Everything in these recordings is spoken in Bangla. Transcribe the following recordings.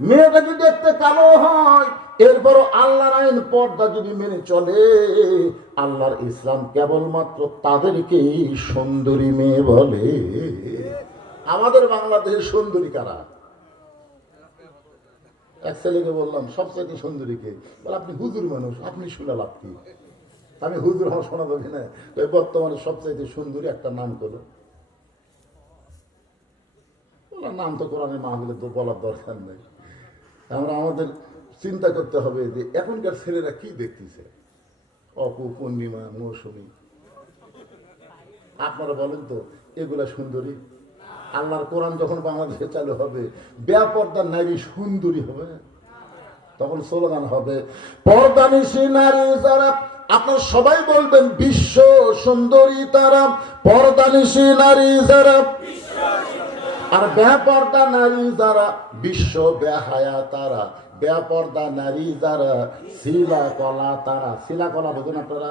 মেয়েটা যদি দেখতে কালো হয় এরপরও আল্লাহর আইন পর্দা যদি মেনে চলে আল্লাহর ইসলাম কেবলমাত্র তাদেরকেই সুন্দরী মেয়ে বলে। আমাদের বাংলাদেশের সুন্দরী কারা? এক ছেলেকে বললাম সবচাইতে সুন্দরীকে বলে আপনি হুজুর মানুষ আপনি শুনে লাভ কি? আমি হুজুর আমার শোনা যাবে না। ওই বর্তমানে সবচাইতে সুন্দরী একটা নাম বললাম, নাম তো কোরআনে মাহবিলে তো বলার দরকার নেই। আমরা আমাদের চিন্তা করতে হবে যে এখনকার ছেলেরা কি দেখতেছে? অপু পূর্ণিমা মৌসুমী। আপনারা বলেন তো, এগুলা সুন্দরী? আল্লাহর কোরআন যখন বাংলাদেশে চালু হবে, বেপর্দার নারী সুন্দরী হবে তখন স্লোগান হবে, পর্দানিশী নারী যারা, আপনার সবাই বলবেন, বিশ্ব সুন্দরী তারা, পর্দানিশী নারী যারা আর বেপর্দা নারী যারা বিশ্ব বেহায়া তারা, বেপর্দা নারী যারা শিলা কলা তারা। শিলা কলা বুঝুন আপনারা?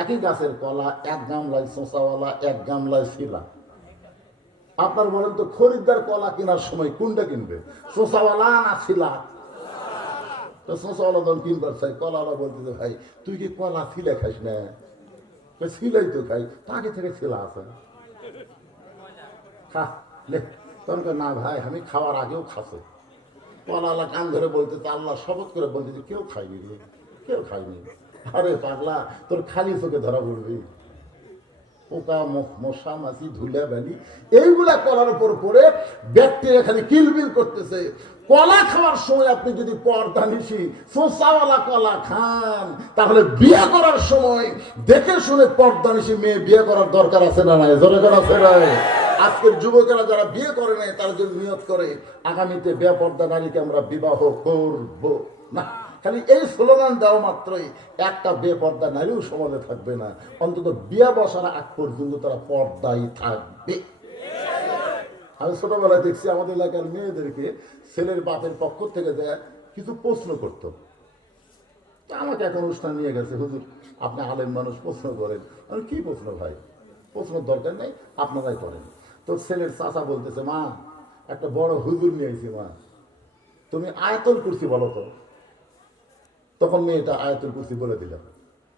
একই গাছের কলা, এক গামলায় শোঁচাওয়ালা, এক গামলায় শিলা। আপনার বলেন তো, খরিদ্দার কলা কেনার সময় কোনটা কিনবে? শোঁচাওয়ালা না শিলা? তো শোঁচাওয়ালা যখন কিনবার চাই, কলাওয়ালা বলতেছে ভাই, তুই কি কলা শিলা খাস না? শিলাই তো খাই। তাকে থেকে শিলা আছে। খা লে তখন না ভাই, আমি খাওয়ার আগেও খাসে পলালা কান ধরে বলতেছে আল্লাহ শপথ করে বলতেছে কেউ খাইনি রে, কেউ খাইনি আরে পাগলা, তোর খালি চোখে ধরা পড়বি। পোকা মশা, মাছি, ধুলা, বালি, এইগুলা কলার উপর পড়ে ব্যাকটেরিয়া খালি কিলবিল করতেছে। কলা খাওয়ার সময় আপনি যদি পর্দা নিশি শোষাওয়ালা কলা খান, তাহলে বিয়ে করার সময় দেখে শুনে পর্দা নিশি মেয়ে বিয়ে করার দরকার আছে না নাই? জোরে করা আছে আজকের যুবকেরা যারা বিয়ে করে নাই, তারা যদি নিয়ত করে, আগামীতে বেপর্দা নারীকে আমরা বিবাহ করব না। খালি এই স্লোগান দেওয়া মাত্রই একটা বেপর্দা নারীও সমাজে থাকবে না। অন্তত বিয়া বসার আগ পর্যন্ত তারা পর্দাই থাকবে। আমি ছোটবেলায় দেখছি আমাদের এলাকার মেয়েদেরকে ছেলের বাপের পক্ষ থেকে দেয় কিছু প্রশ্ন করত। আমাকে এক অনুষ্ঠান নিয়ে গেছে, হুজুর, আপনি আলেম মানুষ, প্রশ্ন করেন। আমি, কি প্রশ্ন ভাই? প্রশ্নের দরকার নেই, আপনারাই করেন। তো ছেলের চাচা বলতেছে, মা, একটা বড় হুজুর নিয়ে আইছি, মা। তুমি আয়তল কুর্সি বলো তো। তখন মেয়েটা আয়তল কুর্সি বলে দিলাম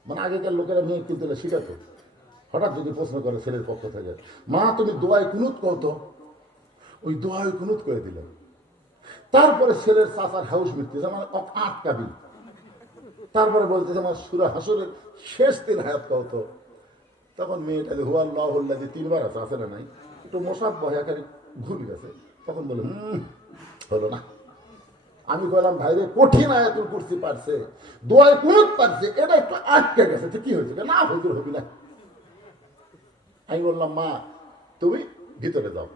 মানে আগেকার লোকেরা মেয়ে কিন্তু শিখাতো। হঠাৎ যদি প্রশ্ন করে ছেলের পক্ষ থেকে, মা, তুমি দোয়ায় কুনুত করতো ওই দোয়ায় কুনুত করে দিলাম তারপরে ছেলের চাচার হাউস মিটতেছে মানে আটকাবি তারপরে বলতেছে আমার সুরা হাসুরের শেষ দিন হায়াত কত তখন মেয়েটা হুয়া যে তিনবার আছে আছে না নাই? একটু মশাব বহাকারী ঘুরে গেছে। তখন বলে হলো না। আমি বললাম ভাইরে কঠিন আয়াতুল কুরসি পারছে, দোয়ায় কুনুত পারছে, এটা একটু আটকে গেছে, তো কি হয়েছে? না, হুজুর, হবি না। আমি বললাম, মা, তুমি ভিতরে যাও।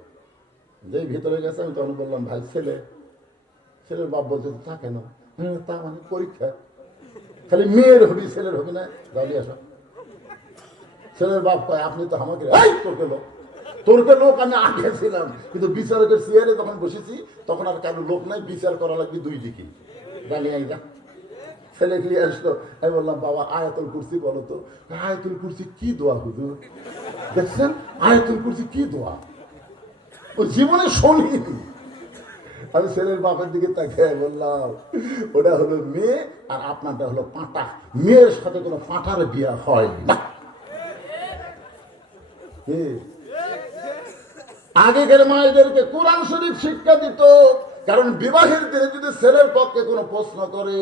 যেই ভিতরে গেছে, আমি তখন বললাম, ভাই, ছেলে, ছেলের বাপ বলছে, তা কেন? হ্যাঁ তা মানে পরীক্ষা। খালি মেয়ের হবি, ছেলের হবি না? দাঁড়িয়ে আসো। ছেলের বাপ কয়, আপনি তো আমাকে এই তোরকে লোক তোরকে লোক আমি আগে ছিলাম। কিন্তু বিচারকের চেয়ারে যখন বসেছি, তখন আর কারও লোক নাই, বিচার করা লাগবে দুই দিকে। দাঁড়িয়ে আই ছেলে গিয়ে আসলো, আমি বললাম, বাবা, আয়াতুল কুরসি বলো তো। আয়াতুল কুরসি কি দোয়া, হুজুর? দেখছেন? আয়াতুল কুরসি কি দোয়া? ও জীবনে শোনেনি। আমি ছেলের বাপের দিকে তাকিয়ে বললাম, ওটা হলো মেয়ে আর আপনারটা হলো পাঁটা। মেয়ের সাথে কোনো পাঁটার বিয়া হয় না? আগেকার মায়েদেরকে কোরআন শরীফ শিক্ষা দিত। কারণ বিবাহের দিনে যদি ছেলের পক্ষে কোনো প্রশ্ন করে,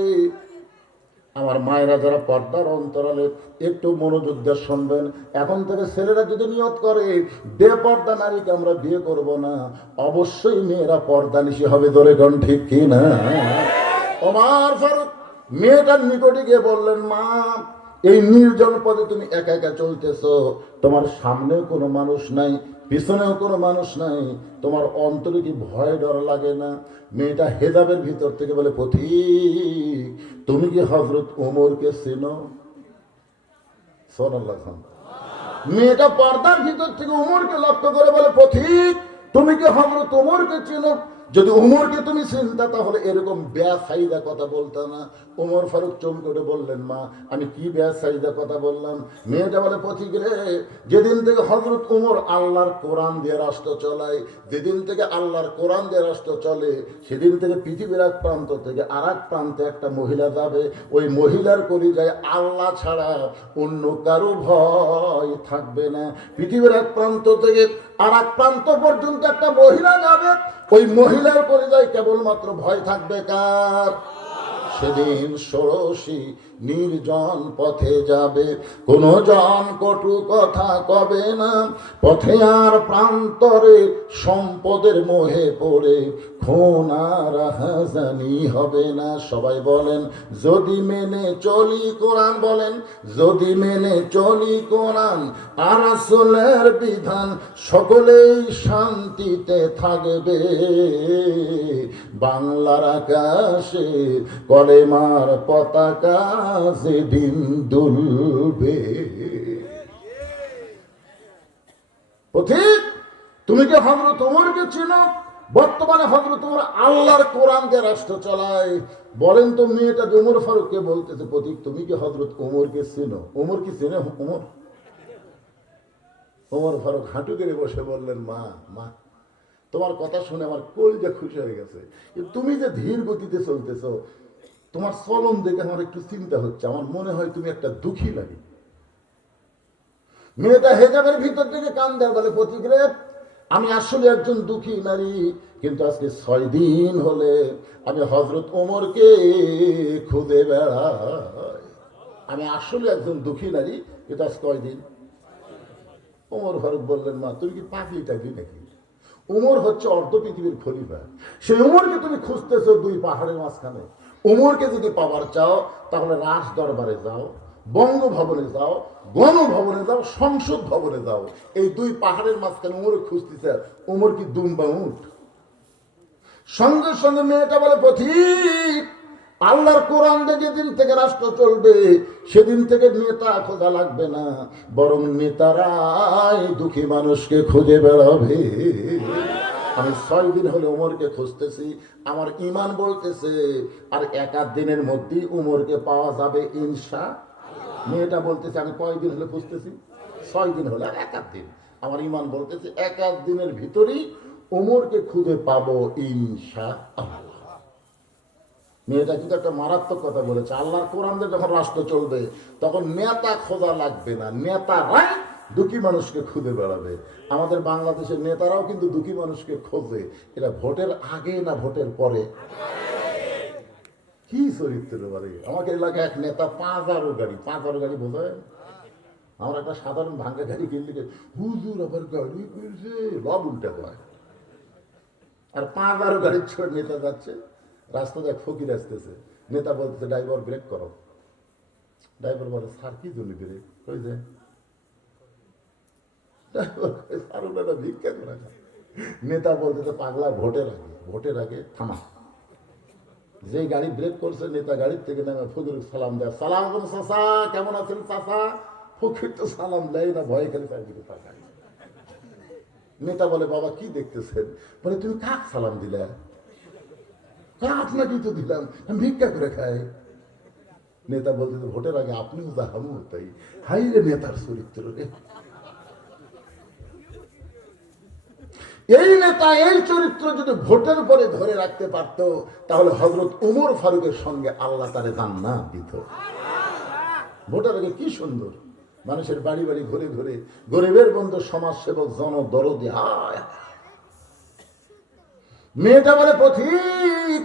আমার মায়েরা যারা পর্দার অন্তরালে একটু মনোযোগ দিয়ে শুনবেন, এখন থেকে ছেলেরা যদি নিয়ত করে বেপর্দা নারীকে আমরা বিয়ে করব না, অবশ্যই মেয়েরা পর্দা নিশি হবে ধরে গণ ঠিক কি না? ওমার ফারুক মেয়েটার নিকটে গিয়ে বললেন, মা এই নির্জন পদে তুমি একা একা চলতেছ, তোমার সামনেও কোনো মানুষ নাই, পিছনেও কোনো মানুষ নাই, তোমার অন্তরে কি ভয় ডর লাগে না? মেয়েটা হেজাবের ভিতর থেকে বলে, পথিক, তুমি কি হজরত ওমরকে চেনো? সোনাল্লাহ খান মেয়েটা পর্দার ভিতর থেকে উমরকে লক্ষ্য করে বলে, পথিক, তুমি কি হজরত ওমরকে চেনো? যদি উমরকে তুমি চিন্তা, তাহলে এরকম বেসাইদা কথা বলতো না। উমর ফারুক চমকে বললেন, মা, আমি কি বেসাইদা কথা বললাম? মেয়েটা বলে, পথিক রে, যেদিন থেকে হজরত উমর আল্লাহর কোরআন দিয়ে রাষ্ট্র চলায়, যেদিন থেকে আল্লাহর কোরআন দিয়ে রাষ্ট্র চলে, সেদিন থেকে পৃথিবীর এক প্রান্ত থেকে আর এক প্রান্তে একটা মহিলা যাবে। ওই মহিলার কলিজায় আল্লাহ ছাড়া অন্য কারও ভয় থাকবে না। পৃথিবীর এক প্রান্ত থেকে আর এক প্রান্ত পর্যন্ত একটা মহিলা যাবে। ওই মহিলার পরিচয় কেবলমাত্র ভয় থাকবে কার? সেদিন ষোড়শী নির্জন পথে যাবে। কোন জন কটু কথা কবে না, পথে আর প্রান্তরে সম্পদের মোহে পড়ে। খুন আর হাজানি হবে না, সবাই বলেন, যদি মেনে চলি কোরআন, বলেন, যদি মেনে চলি কোরআন আর আসলের বিধান সকলেই শান্তিতে থাকবে। বাংলার আকাশে কলেমার পতাকা সেদিন দুলবে। পথিক, তুমি কি হজরত ওমরকে চিনো? বর্তমানে হজরত ওমর আল্লাহর কোরআন দিয়ে রাষ্ট্র চালায়। বলেন তো মেয়েটা যে ওমর ফারুককে বলতেছে, পথিক, তুমি কি হজরত ওমরকে চিনো? ওমর কি চেনে, ওমর? ওমর ফারুক হাঁটু করে বসে বললেন, মা মা, তোমার কথা শুনে আমার কলজা খুশি হয়ে গেছে। তুমি যে ধীর গতিতে চলতেছ তোমার চলন দেখে আমার একটু চিন্তা হচ্ছে, আমার মনে হয় তুমি একটা দুঃখী লাগে মেয়েটা হেজাবের ভিতর থেকে কান দেয়, বলে প্রতিক্রে আমি আসলে একজন দুঃখী নারী, কিন্তু আজকে ছয় দিন হলে আমি হজরত ওমরকে খুঁজে বেড়াই। আমি আসলে একজন দুঃখী নারী, কিন্তু আজ কয় দিন? ওমর ফারুক বললেন, মা, তুমি কি পাগলি টাগলি নাকি? উমর হচ্ছে অর্ধ পৃথিবীর খলিফা। সেই উমরকে তুমি খুঁজতেছো দুই পাহাড়ের মাঝখানে। উমরকে যদি পাওয়ার চাও, তাহলে রাজ দরবারে যাও, বঙ্গভবনে যাও, গণভবনে যাও সংসদ ভবনে যাও। এই দুই পাহাড়ের মাঝখানে উমর খুঁজতেছে উমর কি দুম্বা উঠ সঙ্গে সঙ্গে মেয়েটা বলে, পথিক, আল্লাহর কোরআন যেদিন থেকে রাষ্ট্র চলবে, সেদিন থেকে নেতা খোঁজা লাগবে না, বরং নেতারাই দুঃখী মানুষকে খুঁজে বেড়াবে আমি ছয় দিন হলে উমরকে খুঁজতেছি, আমার ইমান বলতেছে, আর এক আধ দিনের মধ্যেই উমরকে পাওয়া যাবে ইনসা মেয়েটা বলতেছে, আমি কয়দিন হলে খুঁজতেছি? ছয় দিন হলে আর এক আধ দিন। আমার ইমান বলতেছে এক আধ দিনের ভিতরেই উমরকে খুঁজে পাবো ইনসা আল্লাহ। মেয়েটা কিন্তু একটা মারাত্মক কথা বলেছে। আল্লাহর কোরআন যখন রাষ্ট্র চলবে, তখন নেতা খোঁজা লাগবে না নেতারাই দুঃখী মানুষকে খুঁজে বেড়াবে। আমাদের বাংলাদেশের নেতারাও কিন্তু দুঃখী মানুষকে খোঁজে। এটা ভোটের আগে না ভোটের পরে? কি চরিত্র বারে আমাকে এলাকায় এক নেতা পাঁচ হাজারো গাড়ি, পাঁচ হাজারো গাড়ি বোঝায়? আমার একটা সাধারণ ভাঙ্গা গাড়ি কিনলে হুজুর, আবার গাড়ি কিনছে। লব উল্টে হয়। আর পাঁচ হাজারো গাড়ির ছোট নেতা যাচ্ছে রাস্তা দেখ ফকির আসতেছে। নেতা বলতেছে, ড্রাইভার ব্রেক করো। ড্রাইভার বলে, স্যার, কি জন্য ব্রেক? কই যে খায়। নেতা বলতেছে পাগলা, ভোটের আগে ভোটের আগে থামা। যে গাড়ি ব্রেক করছে, নেতা গাড়ির থেকে নেমে ফকির সালাম দেয়। সালাম চাচা, কেমন আছেন চাচা? ফকির তো সালাম দেয় না, ভয়ে খালি চাকরি তাকায়। নেতা বলে, বাবা, কি দেখতেছেন? বলে, তুমি কাক সালাম দিলে? হ্যাঁ আপনাকেই তো দিলাম? ভিক্ষা করে খাই। নেতা বলতে তো ভোটের আগে আপনিও যা আমিও তাই। হাই রে নেতার চরিত্র রে। এই নেতা, এই চরিত্র যদি ভোটের পরে ধরে রাখতে পারতো, তাহলে হজরত উমর ফারুকের সঙ্গে আল্লাহ তারে জান্না দিত। ভোটের আগে কি সুন্দর। মানুষের বাড়ি বাড়ি ঘুরে ঘুরে গরিবের বন্ধু সমাজ সেবক জন দরদি মেয়েটা বলে, পথিক,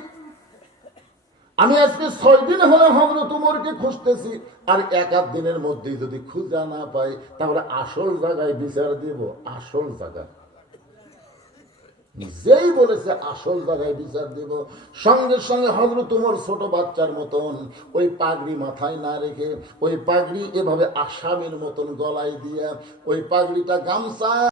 আমি আজকে ছয় দিন হলে হজরত উমরকে খুঁজতেছি, আর এক আধ দিনের মধ্যেই যদি খুঁজা না পাই, তাহলে আসল জায়গায় বিচার দেব, আসল জায়গা যেই বলেছে, আসল জায়গায় বিচার দেব। সঙ্গে সঙ্গে হজরত তোমার ছোট বাচ্চার মতন ওই পাগড়ি মাথায় না রেখে, ওই পাগড়ি এভাবে আসামের মতন গলায় দিয়ে, ওই পাগড়িটা গামছা